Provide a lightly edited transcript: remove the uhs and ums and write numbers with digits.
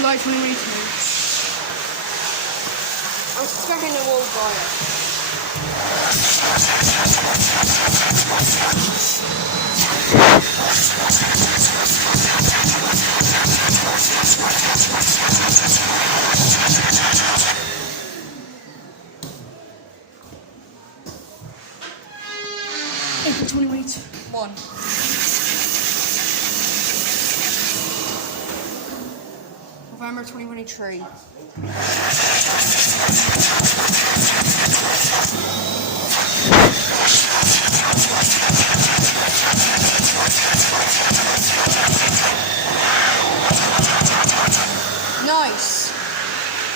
July 2022. I'm stuck in the wall fire. April 2021. November 2023.